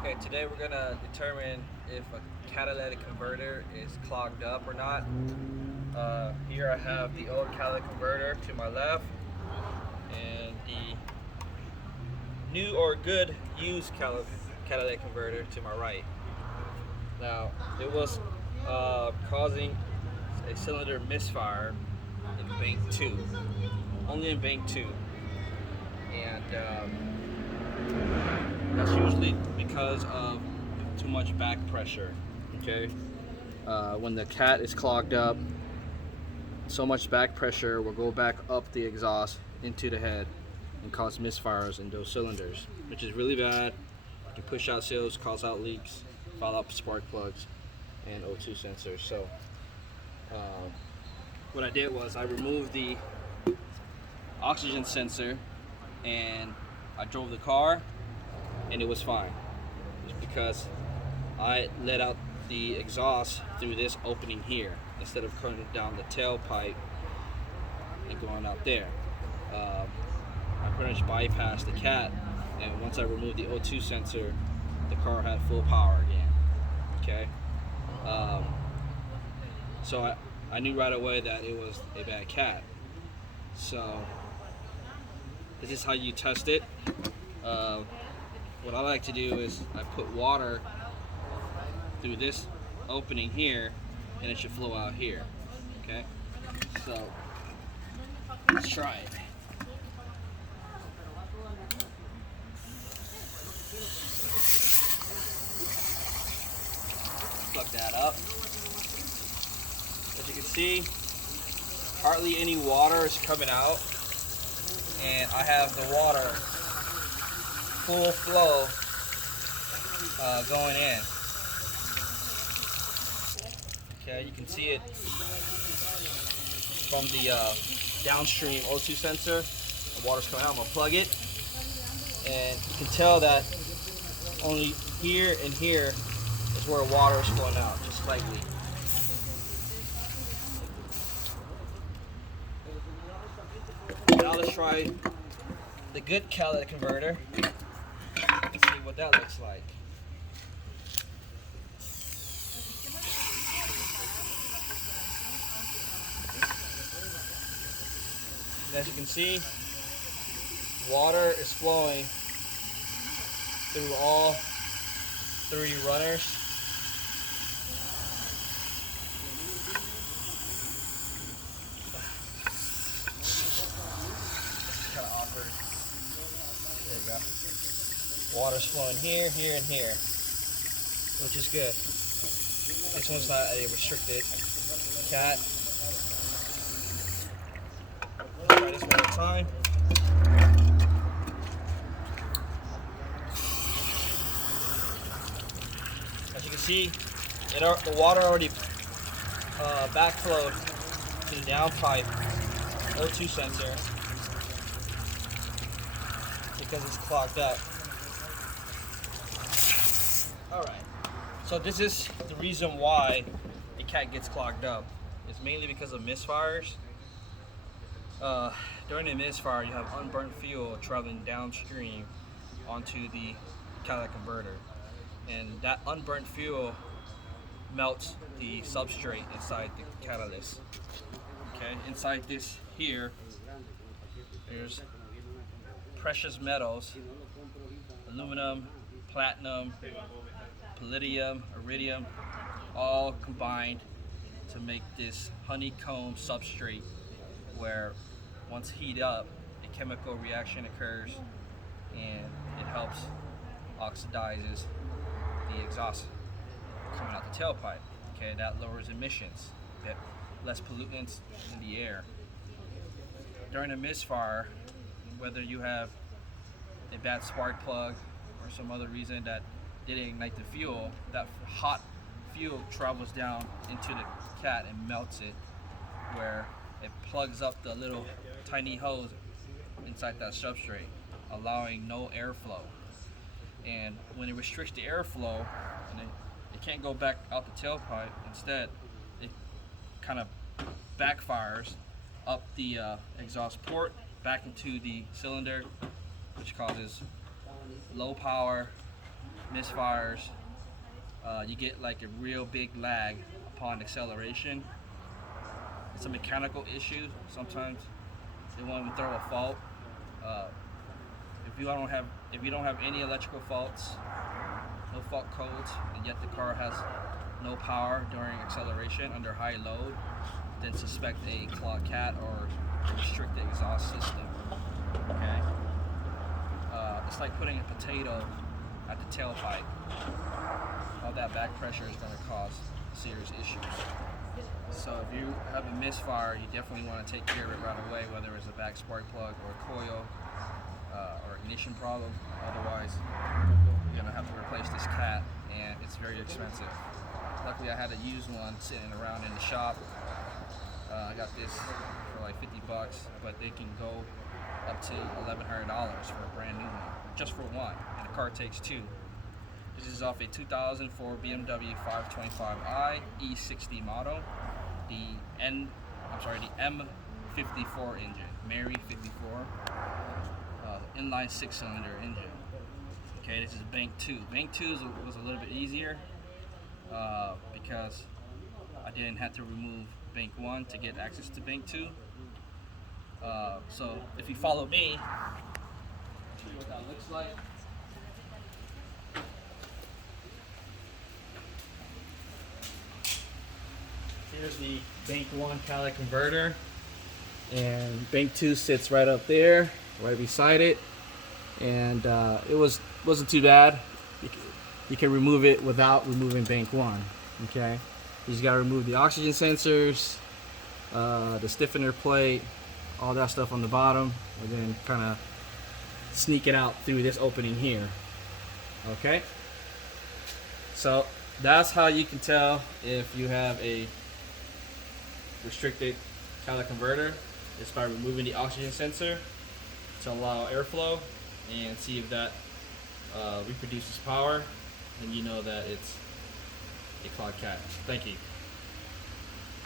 Okay, today we're gonna determine if a catalytic converter is clogged up or not. Here I have the old catalytic converter to my left and the new or good used catalytic converter to my right. Now, it was causing a cylinder misfire in bank 2, only in bank 2. And that's usually because of too much back pressure. Okay, when the cat is clogged up, so much back pressure will go back up the exhaust into the head and cause misfires in those cylinders, which is really bad. You can push out seals, cause out leaks, foul up spark plugs, and O2 sensors. So what I did was I removed the oxygen sensor and I drove the car and it was fine. It's because I let out the exhaust through this opening here instead of cutting down the tailpipe and going out there. I pretty much bypassed the cat, and once I removed the O2 sensor, the car had full power again. Okay, so I knew right away that it was a bad cat. So this is how you test it. What I like to do is I put water through this opening here and it should flow out here. Okay, so let's try it. Plug that up. As you can see, hardly any water is coming out, and I have the water full flow going in. Okay, you can see it from the downstream O2 sensor. The water's coming out. I'm gonna plug it, and you can tell that only here and here is where water is flowing out, just slightly. Now let's try the good catalytic converter and see what that looks like. And as you can see, water is flowing through all 3 runners. Kind of awkward. There you go. Water's flowing here, here, and here, which is good. This one's not a restricted cat. Let's try this one more time. As you can see, the water already backflowed to the downpipe O2 sensor because it's clogged up. Alright, so this is the reason why a cat gets clogged up. It's mainly because of misfires. During a misfire, you have unburned fuel traveling downstream onto the catalytic converter, and that unburnt fuel melts the substrate inside the catalyst. Okay, inside this here, there's precious metals, aluminum, platinum, palladium, iridium, all combined to make this honeycomb substrate where once heated up, a chemical reaction occurs and it helps oxidizes the exhaust coming out the tailpipe. Okay, that lowers emissions, get less pollutants in the air. During a misfire, whether you have a bad spark plug or some other reason that didn't ignite the fuel, that hot fuel travels down into the cat and melts it, where it plugs up the little tiny hose inside that substrate, allowing no airflow. And when it restricts the airflow, and it can't go back out the tailpipe, instead it kind of backfires up the exhaust port back into the cylinder, which causes low power misfires. You get like a real big lag upon acceleration. It's a mechanical issue. Sometimes it won't even throw a fault. If you don't have any electrical faults, no fault codes, and yet the car has no power during acceleration under high load, then suspect a clogged cat or a restricted exhaust system. Okay. It's like putting a potato at the tailpipe. All that back pressure is going to cause serious issues. So if you have a misfire, you definitely want to take care of it right away, whether it's a back spark plug or a coil or ignition problem. Otherwise, you're going to have to replace this cat, and it's very expensive. Luckily, I had a used one sitting around in the shop. I got this for like 50 bucks, but they can go up to $1,100 for a brand new one, just for one, and the car takes two. This is off a 2004 BMW 525i E60 model, the M54 engine, Mary 54, inline 6-cylinder engine. Okay, this is bank 2. Bank 2 was a little bit easier because I didn't have to remove bank 1 to get access to bank 2. So if you follow me, see what that looks like. Here's the bank 1 catalytic converter, and bank 2 sits right up there, right beside it, and it wasn't too bad. You can remove it without removing bank 1. Okay, you just got to remove the oxygen sensors, the stiffener plate, all that stuff on the bottom, and then kind of sneak it out through this opening here. Okay, so that's how you can tell if you have a restricted catalytic converter. Is by removing the oxygen sensor to allow airflow and see if that reproduces power, and you know that it's a clogged cat. Thank you.